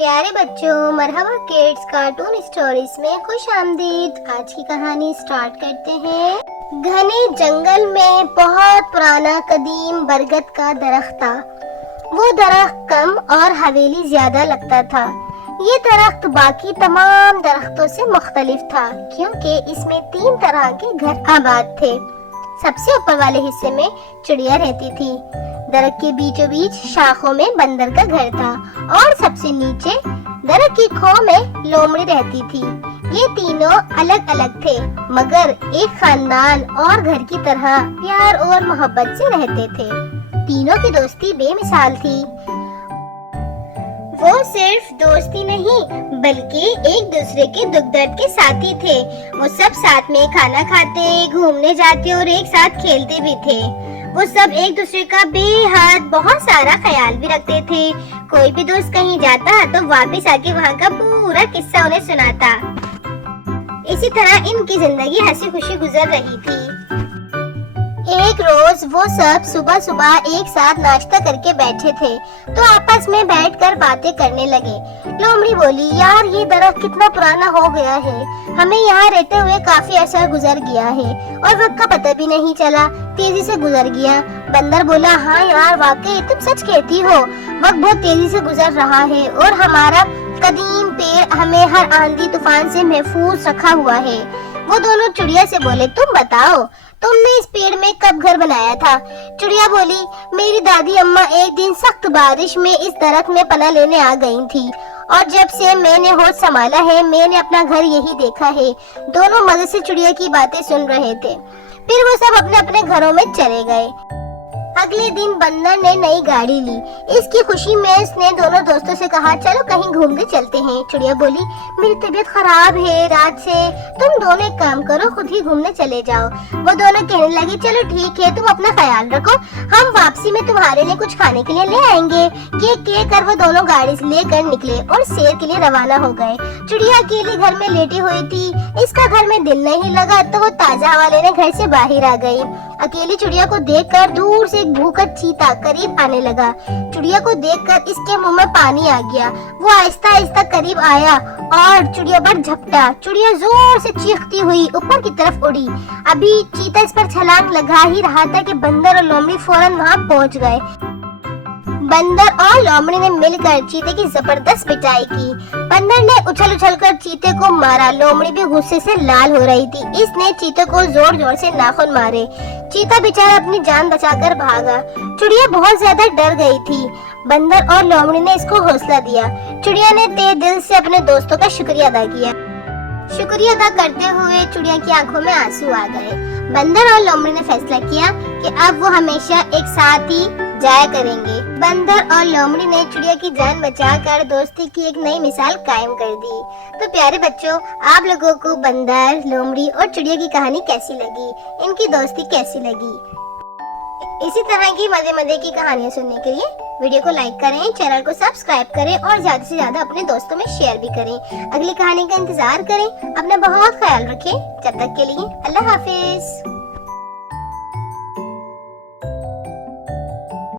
پیارے بچوں، مرحبا کڈس کارٹون اسٹوریز میں خوش آمدید۔ آج کی کہانی سٹارٹ کرتے ہیں۔ گھنے جنگل میں بہت پرانا قدیم برگد کا درخت تھا۔ وہ درخت کم اور حویلی زیادہ لگتا تھا۔ یہ درخت باقی تمام درختوں سے مختلف تھا کیونکہ اس میں 3 طرح کے گھر آباد تھے۔ سب سے اوپر والے حصے میں چڑیا رہتی تھی، درخت کے بیچوں بیچ شاخوں میں بندر کا گھر تھا اور سب سے نیچے درخت کی کھو میں لومڑی رہتی تھی۔ یہ تینوں الگ الگ تھے مگر ایک خاندان اور گھر کی طرح پیار اور محبت سے رہتے تھے۔ تینوں کی دوستی بے مثال تھی۔ وہ صرف دوستی نہیں بلکہ ایک دوسرے کے دکھ درد کے ساتھی تھے۔ وہ سب ساتھ میں کھانا کھاتے، گھومنے جاتے اور ایک ساتھ کھیلتے بھی تھے۔ وہ سب ایک دوسرے کا بے حد بہت سارا خیال بھی رکھتے تھے۔ کوئی بھی دوست کہیں جاتا تو واپس آ کے وہاں کا پورا قصہ انہیں سناتا۔ اسی طرح ان کی زندگی ہنسی خوشی گزر رہی تھی۔ ایک روز وہ سب صبح صبح ایک ساتھ ناشتہ کر کے بیٹھے تھے تو آپس میں بیٹھ کر باتیں کرنے لگے۔ لومڑی بولی، یار یہ درخت کتنا پرانا ہو گیا ہے، ہمیں یہاں رہتے ہوئے کافی عرصہ گزر گیا ہے اور وقت کا پتہ بھی نہیں چلا، تیزی سے گزر گیا۔ بندر بولا، ہاں یار واقعی تم سچ کہتی ہو، وقت بہت تیزی سے گزر رہا ہے اور ہمارا قدیم پیڑ ہمیں ہر آندھی طوفان سے محفوظ رکھا ہوا ہے۔ وہ دونوں چڑیا سے بولے، تم بتاؤ تم نے اس پیڑ میں کب گھر بنایا تھا؟ چڑیا بولی، میری دادی اماں ایک دن سخت بارش میں اس درخت میں پناہ لینے آ گئی تھی اور جب سے میں نے ہوش سنبھالا ہے میں نے اپنا گھر یہی دیکھا ہے۔ دونوں مزے سے چڑیا کی باتیں سن رہے تھے۔ پھر وہ سب اپنے اپنے گھروں میں چلے گئے۔ اگلے دن بندر نے نئی گاڑی لی۔ اس کی خوشی میں اس نے دونوں دوستوں سے کہا، چلو کہیں گھومنے چلتے ہیں۔ چڑیا بولی، میری طبیعت خراب ہے رات سے، تم دونوں ایک کام کرو، خود ہی گھومنے چلے جاؤ۔ وہ دونوں کہنے لگے، چلو ٹھیک ہے، تم اپنا خیال رکھو، ہم واپسی میں تمہارے لیے کچھ کھانے کے لیے لے آئیں گے۔ یہ کہہ کر وہ دونوں گاڑی سے لے کر نکلے اور سیر کے لیے روانہ ہو گئے۔ چڑیا اکیلی گھر میں لیٹی ہوئی تھی، اس کا گھر میں دل نہیں لگا تو وہ تازہ ہوا لینے گھر سے باہر آ گئی۔ اکیلی چڑیا کو دیکھ کر دور سے ایک بھوکا چیتا قریب آنے لگا۔ چڑیا کو دیکھ کر اس کے منہ میں پانی آ گیا۔ وہ آہستہ آہستہ قریب آیا اور چڑیا پر جھپٹا۔ چڑیا زور سے چیختی ہوئی اوپر کی طرف اڑی۔ ابھی چیتا اس پر چھلانگ لگا ہی رہا تھا کہ بندر اور لومڑی فوراً وہاں پہنچ گئے۔ بندر اور لومڑی نے مل کر چیتے کی زبردست پٹائی کی۔ بندر نے اچھل اچھل کر چیتے کو مارا۔ لومڑی بھی غصے سے لال ہو رہی تھی، اس نے چیتے کو زور زور سے ناخن مارے۔ چیتا بیچارہ اپنی جان بچا کر بھاگا۔ چڑیا بہت زیادہ ڈر گئی تھی۔ بندر اور لومڑی نے اس کو حوصلہ دیا۔ چڑیا نے تہ دل سے اپنے دوستوں کا شکریہ ادا کیا۔ شکریہ ادا کرتے ہوئے چڑیا کی آنکھوں میں آنسو آ گئے۔ بندر اور لومڑی نے فیصلہ کیا کہ اب وہ ہمیشہ ایک ساتھ ہی جایا کریں گے۔ بندر اور لومڑی نے چڑیا کی جان بچا کر دوستی کی ایک نئی مثال قائم کر دی۔ تو پیارے بچوں، آپ لوگوں کو بندر، لومڑی اور چڑیا کی کہانی کیسی لگی؟ ان کی دوستی کیسی لگی؟ اسی طرح کی مزے کی کہانیاں سننے کے لیے ویڈیو کو لائک کریں، چینل کو سبسکرائب کریں اور زیادہ سے زیادہ اپنے دوستوں میں شیئر بھی کریں۔ اگلی کہانی کا انتظار کریں۔ اپنا بہت خیال رکھیں۔ جب تک کے لیے اللہ حافظ۔